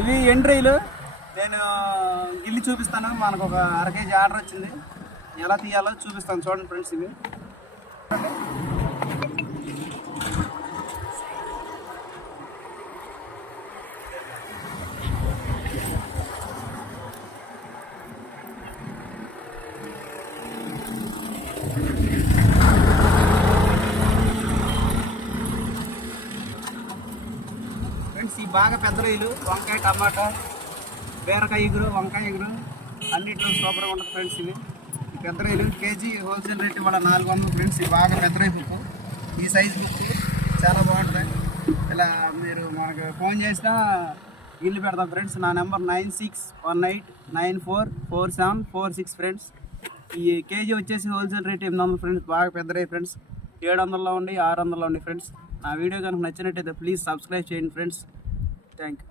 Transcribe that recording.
ఇవి ఎంట్రీలు. నేను గిల్లి చూపిస్తాను. మనకు ఒక 1/2 kg ఆర్డర్ వచ్చింది, ఎలా తీయాలో చూపిస్తాను. చూడండి ఫ్రెండ్స్, ఇవి ఫ్రెండ్స్. ఈ బాగా పెద్ద రొయ్యలు, వంకాయ, టమాటా, బీరకాయ ఎగురు, వంకాయ ఎగురు అన్నింటిలో సూపర్గా ఉంటుంది ఫ్రెండ్స్. ఇవి ఈ పెద్ద రొయ్యలు కేజీ హోల్సేల్ రేట్ ఇవాళ 400 ఫ్రెండ్స్. ఈ బాగా పెద్ద రొయ్య బుక్, ఈ సైజ్ బుక్ చాలా బాగుంటుంది. ఇలా మీరు మనకు ఫోన్ చేసినా ఇల్లు పెడతాం ఫ్రెండ్స్. నా నెంబర్ 9618944746 ఫ్రెండ్స్. ఈ కేజీ వచ్చేసి హోల్సేల్ రేట్ 800 ఫ్రెండ్స్. బాగా పెద్ద రొయ్య ఫ్రెండ్స్. 700లో ఉండి, 600లో ఉండి ఫ్రెండ్స్. నా వీడియో కనుక నచ్చినట్టయితే ప్లీజ్ సబ్స్క్రైబ్ చేయండి ఫ్రెండ్స్. Thank you.